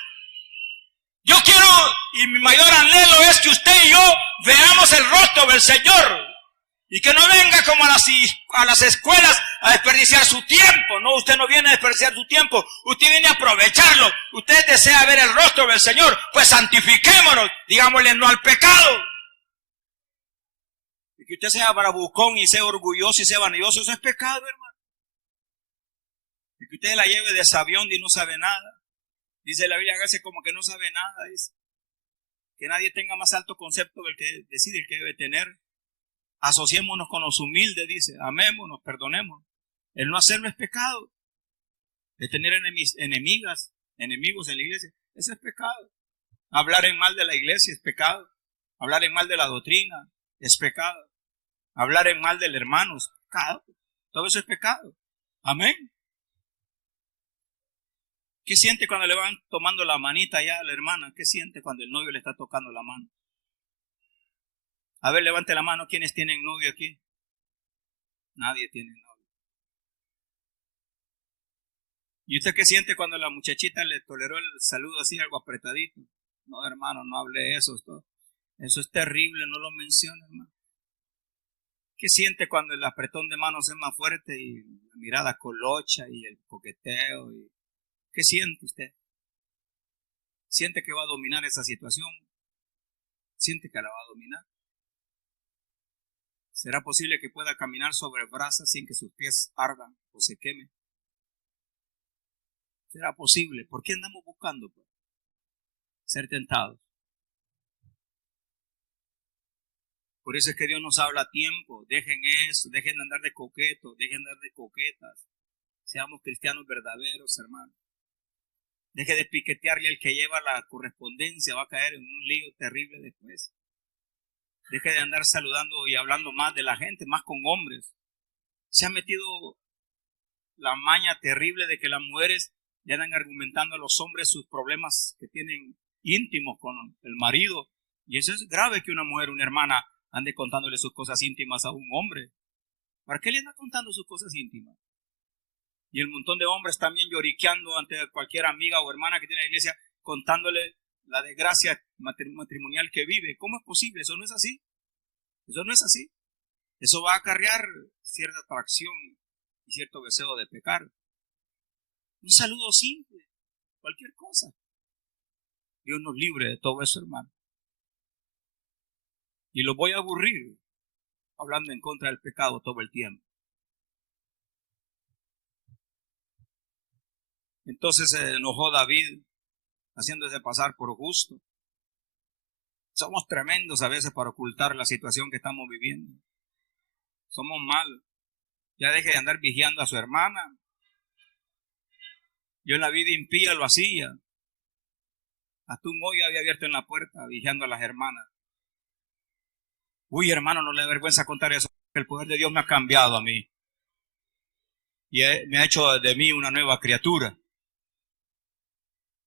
Yo quiero, y mi mayor anhelo es que usted y yo veamos el rostro del Señor. Y que no venga como a las escuelas a desperdiciar su tiempo. No, usted no viene a desperdiciar su tiempo. Usted viene a aprovecharlo. Usted desea ver el rostro del Señor. Pues santifiquémonos. Digámosle no al pecado. Y que usted sea bravucón y sea orgulloso y sea vanidoso, eso es pecado, hermano. Y que usted la lleve de sabión y no sabe nada. Dice la Biblia, hágase como que no sabe nada. Dice que nadie tenga más alto concepto del que decide el que debe tener. Asociémonos con los humildes, dice. Amémonos, perdonemos. El no hacerlo es pecado. El tener enemigos en la iglesia, eso es pecado. Hablar en mal de la iglesia es pecado. Hablar en mal de la doctrina es pecado. Hablar en mal del hermano es pecado. Todo eso es pecado. Amén. ¿Qué siente cuando le van tomando la manita ya a la hermana? ¿Qué siente cuando el novio le está tocando la mano? A ver, levante la mano. ¿Quiénes tienen novio aquí? Nadie tiene novio. ¿Y usted qué siente cuando la muchachita le toleró el saludo así, algo apretadito? No, hermano, no hable de eso. Eso es terrible, no lo mencione, hermano. ¿Qué siente cuando el apretón de manos es más fuerte y la mirada colocha y el coqueteo? ¿Qué siente usted? ¿Siente que va a dominar esa situación? ¿Siente que la va a dominar? ¿Será posible que pueda caminar sobre brasas sin que sus pies ardan o se quemen? ¿Será posible? ¿Por qué andamos buscando? Pues? Ser tentados. Por eso es que Dios nos habla a tiempo. Dejen eso, dejen de andar de coquetos, dejen de andar de coquetas. Seamos cristianos verdaderos, hermanos. Deje de piquetearle al que lleva la correspondencia, va a caer en un lío terrible después. Deje de andar saludando y hablando más de la gente, más con hombres. Se ha metido la maña terrible de que las mujeres le andan argumentando a los hombres sus problemas que tienen íntimos con el marido. Y eso es grave, que una mujer, una hermana, ande contándole sus cosas íntimas a un hombre. ¿Para qué le anda contando sus cosas íntimas? Y el montón de hombres también lloriqueando ante cualquier amiga o hermana que tiene en la iglesia, contándole la desgracia matrimonial que vive. ¿Cómo es posible? Eso no es así. Eso no es así. Eso va a acarrear cierta atracción y cierto deseo de pecar. Un saludo simple, cualquier cosa. Dios nos libre de todo eso, hermano. Y los voy a aburrir hablando en contra del pecado todo el tiempo. Entonces se enojó David, haciéndose pasar por justo. Somos tremendos a veces para ocultar la situación que estamos viviendo. Somos malos. Ya deje de andar vigiando a su hermana. Yo en la vida impía lo hacía. Hasta un hoyo había abierto en la puerta, vigiando a las hermanas. Uy, hermano, no le da vergüenza contar eso. El poder de Dios me ha cambiado a mí. Y me ha hecho de mí una nueva criatura.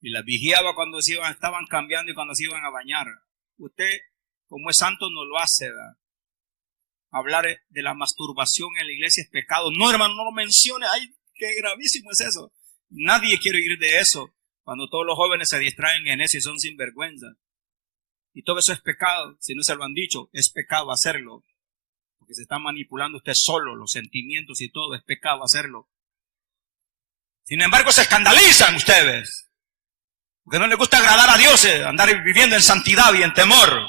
Y las vigiaba cuando estaban cambiando y cuando se iban a bañar. Usted, como es santo, no lo hace, ¿verdad? Hablar de la masturbación en la iglesia es pecado. No, hermano, no lo mencione. Ay, qué gravísimo es eso. Nadie quiere oír de eso. Cuando todos los jóvenes se distraen en eso y son sinvergüenza. Y todo eso es pecado. Si no se lo han dicho, es pecado hacerlo. Porque se está manipulando usted solo, los sentimientos y todo. Es pecado hacerlo. Sin embargo, se escandalizan ustedes. Porque no les gusta agradar a Dios, andar viviendo en santidad y en temor.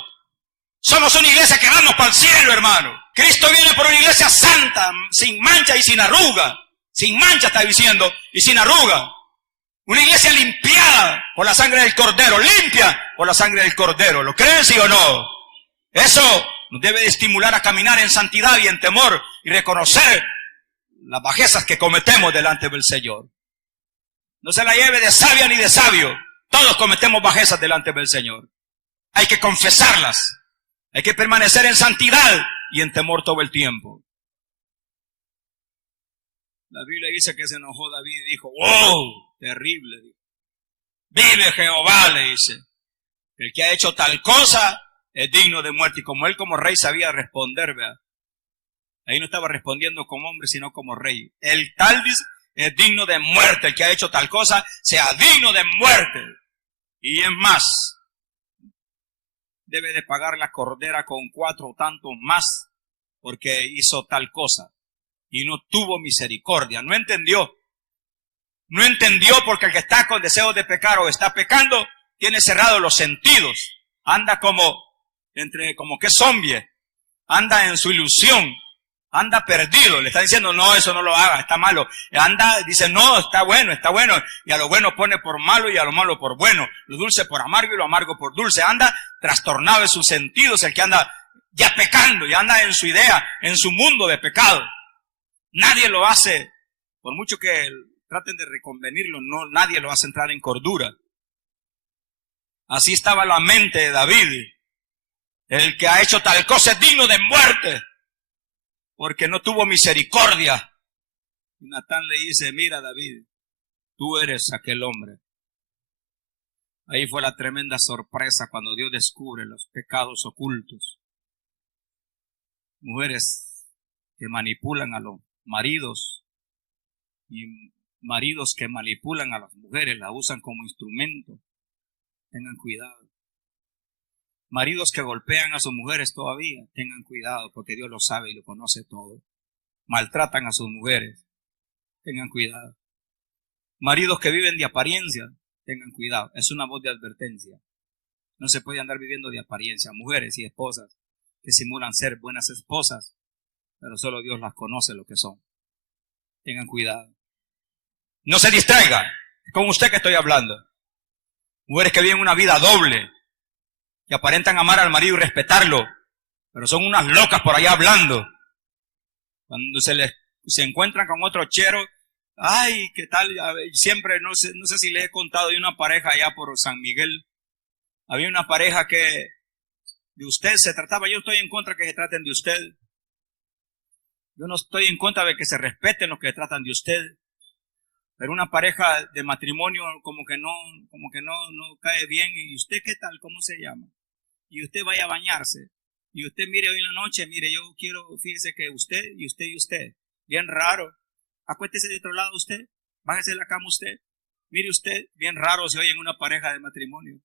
Somos una iglesia que vamos para el cielo, hermano. Cristo viene por una iglesia santa, sin mancha y sin arruga. Sin mancha está diciendo, y sin arruga. Una iglesia limpiada por la sangre del Cordero, limpia por la sangre del Cordero. ¿Lo creen, sí o no? Eso nos debe de estimular a caminar en santidad y en temor y reconocer las bajezas que cometemos delante del Señor. No se la lleve de sabia ni de sabio. Todos cometemos bajezas delante del Señor. Hay que confesarlas. Hay que permanecer en santidad y en temor todo el tiempo. La Biblia dice que se enojó David y dijo, ¡wow! Terrible. Vive Jehová, le dice. El que ha hecho tal cosa es digno de muerte. Y como él como rey sabía responder, ¿verdad? Ahí no estaba respondiendo como hombre, sino como rey. El tal dice, es digno de muerte. El que ha hecho tal cosa sea digno de muerte. Y es más, debe de pagar la cordera con 4 tantos más porque hizo tal cosa. Y no tuvo misericordia. No entendió. No entendió porque el que está con deseos de pecar o está pecando, tiene cerrados los sentidos. Anda como que zombie. Anda en su ilusión. Anda perdido. Le está diciendo, no, eso no lo haga, está malo. Anda, dice, no, está bueno. Y a lo bueno pone por malo y a lo malo por bueno. Lo dulce por amargo y lo amargo por dulce. Anda trastornado en sus sentidos, el que anda ya pecando y anda en su idea, en su mundo de pecado. Nadie lo hace, por mucho que traten de reconvenirlo, no, nadie lo hace entrar en cordura. Así estaba la mente de David. El que ha hecho tal cosa es digno de muerte, porque no tuvo misericordia. Y Natán le dice, mira David, tú eres aquel hombre. Ahí fue la tremenda sorpresa cuando Dios descubre los pecados ocultos. Mujeres que manipulan a los maridos y maridos que manipulan a las mujeres, la usan como instrumento. Tengan cuidado. Maridos que golpean a sus mujeres todavía, tengan cuidado porque Dios lo sabe y lo conoce todo. Maltratan a sus mujeres, tengan cuidado. Maridos que viven de apariencia, tengan cuidado. Es una voz de advertencia. No se puede andar viviendo de apariencia. Mujeres y esposas que simulan ser buenas esposas, pero solo Dios las conoce lo que son. Tengan cuidado. No se distraigan. Es con usted que estoy hablando. Mujeres que viven una vida doble, que aparentan amar al marido y respetarlo, pero son unas locas por allá hablando. Cuando se encuentran con otro chero, ay, ¿qué tal? Siempre, no sé si le he contado de una pareja allá por San Miguel. Había una pareja que de usted se trataba. Yo estoy en contra que se traten de usted. Yo no estoy en contra de que se respeten los que se tratan de usted. Pero una pareja de matrimonio como que no cae bien. ¿Y usted qué tal? ¿Cómo se llama? Y usted vaya a bañarse. Y usted mire hoy en la noche, mire, yo quiero, fíjese que usted y usted y usted. Bien raro. Acuéstese de otro lado usted. Bájese de la cama usted. Mire usted, bien raro se oye en una pareja de matrimonio.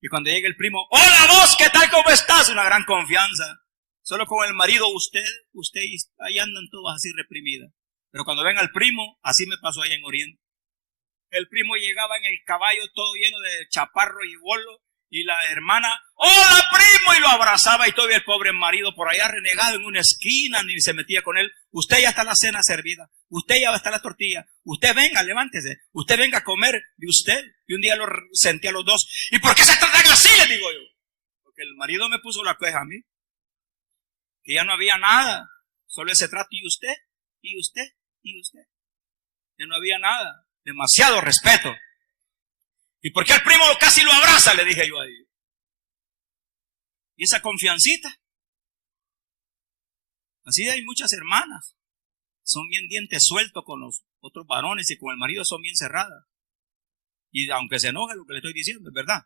Y cuando llega el primo, hola vos, ¿qué tal? ¿Cómo estás? Una gran confianza. Solo con el marido usted, y ahí andan todas así reprimidas. Pero cuando ven al primo, así me pasó allá en Oriente. El primo llegaba en el caballo todo lleno de chaparro y bolo, y la hermana, ¡hola primo! Y lo abrazaba, y todavía el pobre marido por allá renegado en una esquina, ni se metía con él. Usted ya está la cena servida, usted ya va a estar la tortilla, usted venga, levántese, usted venga a comer de usted. Y un día lo sentí a los dos, ¿y por qué se tratan así? Le digo yo. Porque el marido me puso la queja a mí, que ya no había nada, solo ese trato, y usted, y usted, y usted. Ya no había nada, demasiado respeto. ¿Y por qué el primo casi lo abraza? Le dije yo ahí. Y esa confiancita. Así hay muchas hermanas. Son bien dientes sueltos con los otros varones y con el marido son bien cerradas. Y aunque se enoje lo que le estoy diciendo, es verdad.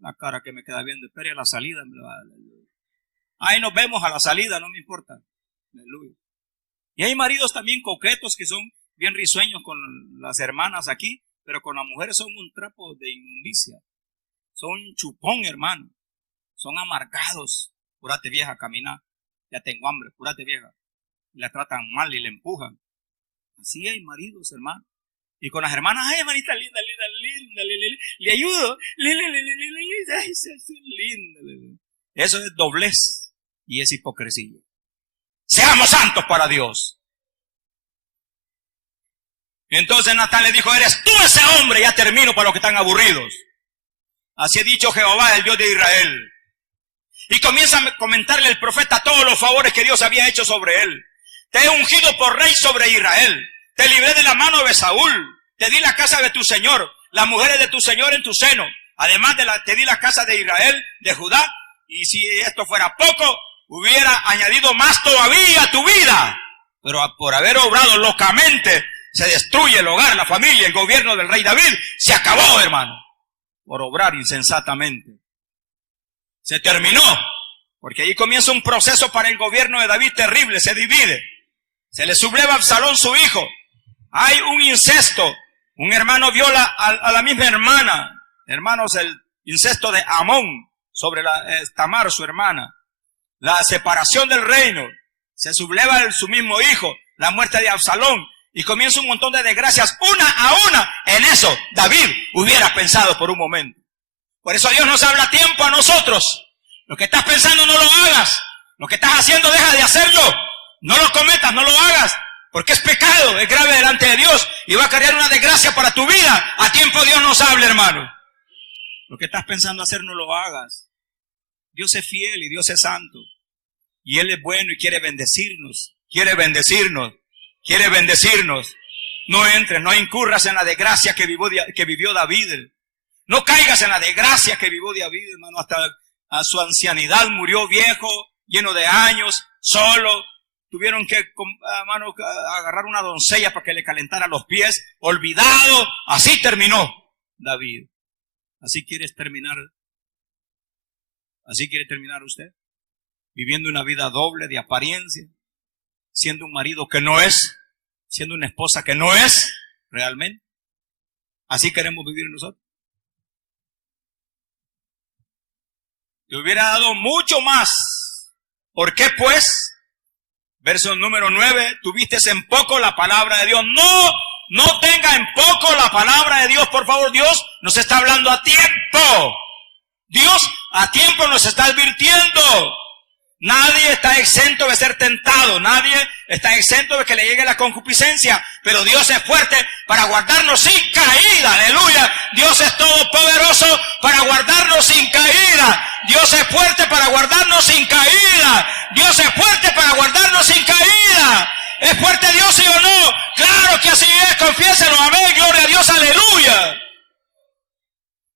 La cara que me queda viendo, espere a la salida. Ahí nos vemos a la salida, no me importa. Aleluya. Y hay maridos también coquetos que son bien risueños con las hermanas aquí, pero con las mujeres son un trapo de inmundicia. Son chupón, hermano. Son amargados. Púrate vieja, camina. Ya tengo hambre, púrate vieja. Y la tratan mal y la empujan. Así hay maridos, hermano. Y con las hermanas, ay, hermanita linda, le ayudo. Ay, es linda. Eso es doblez y es hipocresía. Seamos santos para Dios. Entonces Natán le dijo, eres tú ese hombre. Ya termino para los que están aburridos. Así ha dicho Jehová, el Dios de Israel. Y comienza a comentarle el profeta todos los favores que Dios había hecho sobre él. Te he ungido por rey sobre Israel. Te libré de la mano de Saúl. Te di la casa de tu señor, las mujeres de tu señor en tu seno. Además te di la casa de Israel, de Judá. Y si esto fuera poco, hubiera añadido más todavía a tu vida. Pero por haber obrado locamente, se destruye el hogar, la familia, el gobierno del rey David. Se acabó, hermano. Por obrar insensatamente. Se terminó. Porque ahí comienza un proceso para el gobierno de David terrible. Se divide. Se le subleva a Absalón su hijo. Hay un incesto. Un hermano viola a la misma hermana. Hermanos, el incesto de Amón sobre Tamar, su hermana. La separación del reino. Se subleva su mismo hijo. La muerte de Absalón. Y comienza un montón de desgracias, una a una. En eso David hubiera pensado por un momento. Por eso Dios nos habla a tiempo a nosotros. Lo que estás pensando no lo hagas. Lo que estás haciendo deja de hacerlo. No lo cometas, no lo hagas. Porque es pecado, es grave delante de Dios. Y va a crear una desgracia para tu vida. A tiempo Dios nos habla, hermano. Lo que estás pensando hacer no lo hagas. Dios es fiel y Dios es santo. Y Él es bueno y quiere bendecirnos. Quiere bendecirnos. Quiere bendecirnos. No entres, no incurras en la desgracia que vivió David. No caigas en la desgracia que vivió David, hermano. Hasta a su ancianidad murió viejo, lleno de años, solo. Tuvieron que, hermano, agarrar una doncella para que le calentara los pies. Olvidado. Así terminó David. Así quiere terminar usted. Viviendo una vida doble de apariencia. Siendo un marido que no es, siendo una esposa que no es, realmente. Así queremos vivir nosotros. Te hubiera dado mucho más. ¿Por qué pues? Verso número 9, tuviste en poco la palabra de Dios. No tenga en poco la palabra de Dios, por favor. Dios nos está hablando a tiempo. Dios a tiempo nos está advirtiendo. Nadie está exento de ser tentado. Nadie está exento de que le llegue la concupiscencia. Pero Dios es fuerte para guardarnos sin caída. Aleluya. Dios es todopoderoso para guardarnos sin caída. Dios es fuerte para guardarnos sin caída. Dios es fuerte para guardarnos sin caída. ¿Es fuerte Dios, sí o no? Claro que así es. Confiéselo. Amén. Gloria a Dios. Aleluya.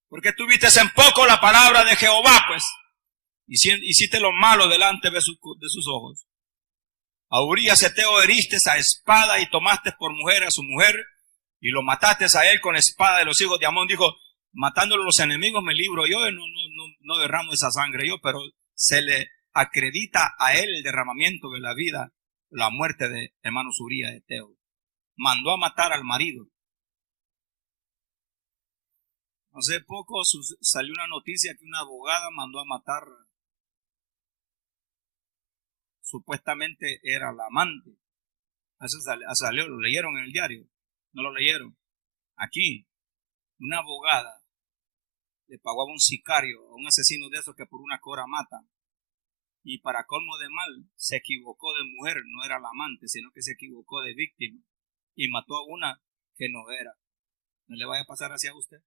Porque tuviste en poco la palabra de Jehová, pues. Hiciste lo malo delante de sus ojos. A Urías Eteo heriste a espada y tomaste por mujer a su mujer y lo mataste a él con espada de los hijos de Amón. Dijo, matándolo los enemigos me libro yo, no derramo esa sangre yo, pero se le acredita a él el derramamiento de la vida, la muerte de hermano Urías Eteo. Mandó a matar al marido. Hace poco salió una noticia que una abogada mandó a matar. Supuestamente era la amante. Eso salió, lo leyeron en el diario. No lo leyeron. Aquí, una abogada le pagó a un sicario, a un asesino de esos que por una cora matan. Y para colmo de mal, se equivocó de mujer, no era la amante, sino que se equivocó de víctima. Y mató a una que no era. No le vaya a pasar así a usted.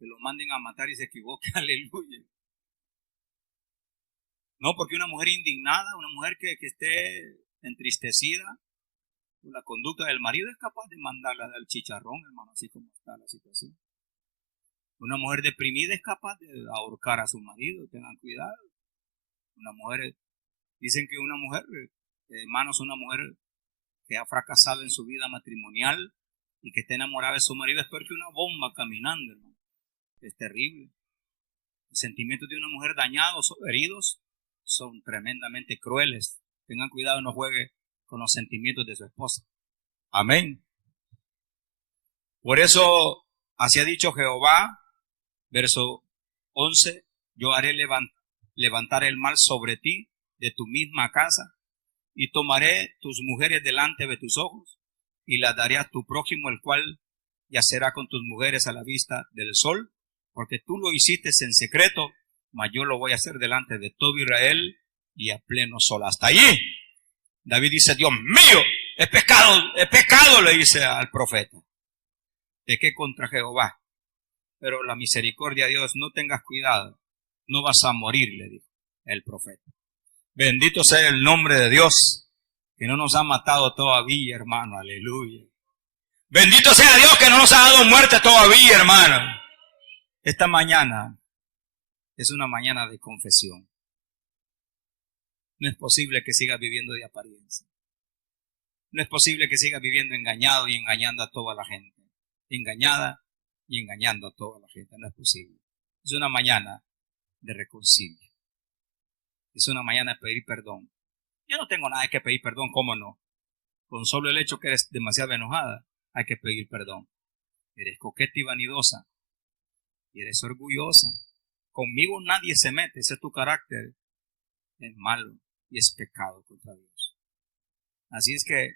Que lo manden a matar y se equivoque. Aleluya. No, porque una mujer indignada, una mujer que esté entristecida por la conducta del marido es capaz de mandarla al chicharrón, hermano, así como está la situación. Una mujer deprimida es capaz de ahorcar a su marido, tengan cuidado. Dicen que una mujer, hermanos, una mujer que ha fracasado en su vida matrimonial y que esté enamorada de su marido es peor que una bomba caminando, hermano. Es terrible. Los sentimientos de una mujer dañados o heridos son tremendamente crueles. Tengan cuidado, no juegue con los sentimientos de su esposa. Amén. Por eso, así ha dicho Jehová, verso 11, yo haré levantar el mal sobre ti de tu misma casa y tomaré tus mujeres delante de tus ojos y las daré a tu prójimo, el cual yacerá con tus mujeres a la vista del sol, porque tú lo hiciste en secreto, mas yo lo voy a hacer delante de todo Israel y a pleno sol. Hasta allí, David dice, Dios mío, es pecado, le dice al profeta. ¿De qué contra Jehová? Pero la misericordia de Dios, no tengas cuidado, no vas a morir, le dijo el profeta. Bendito sea el nombre de Dios, que no nos ha matado todavía, hermano, aleluya. Bendito sea Dios que no nos ha dado muerte todavía, hermano. Esta mañana es una mañana de confesión. No es posible que sigas viviendo de apariencia. No es posible que sigas viviendo engañado y engañando a toda la gente. Engañada y engañando a toda la gente. No es posible. Es una mañana de reconcilio. Es una mañana de pedir perdón. Yo no tengo nada que pedir perdón, ¿cómo no? Con solo el hecho que eres demasiado enojada, hay que pedir perdón. Eres coqueta y vanidosa. Y eres orgullosa. Conmigo nadie se mete, ese es tu carácter. Es malo y es pecado contra Dios. Así es que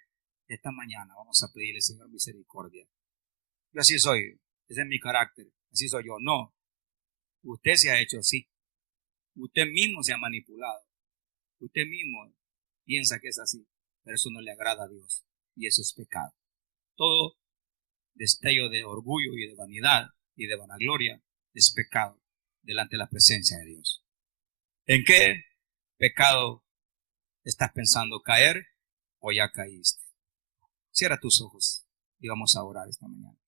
esta mañana vamos a pedirle, Señor, misericordia. Yo así soy, ese es mi carácter, así soy yo. No, usted se ha hecho así. Usted mismo se ha manipulado. Usted mismo piensa que es así, pero eso no le agrada a Dios y eso es pecado. Todo destello de orgullo y de vanidad y de vanagloria es pecado delante de la presencia de Dios. ¿En qué pecado estás pensando caer o ya caíste? Cierra tus ojos y vamos a orar esta mañana.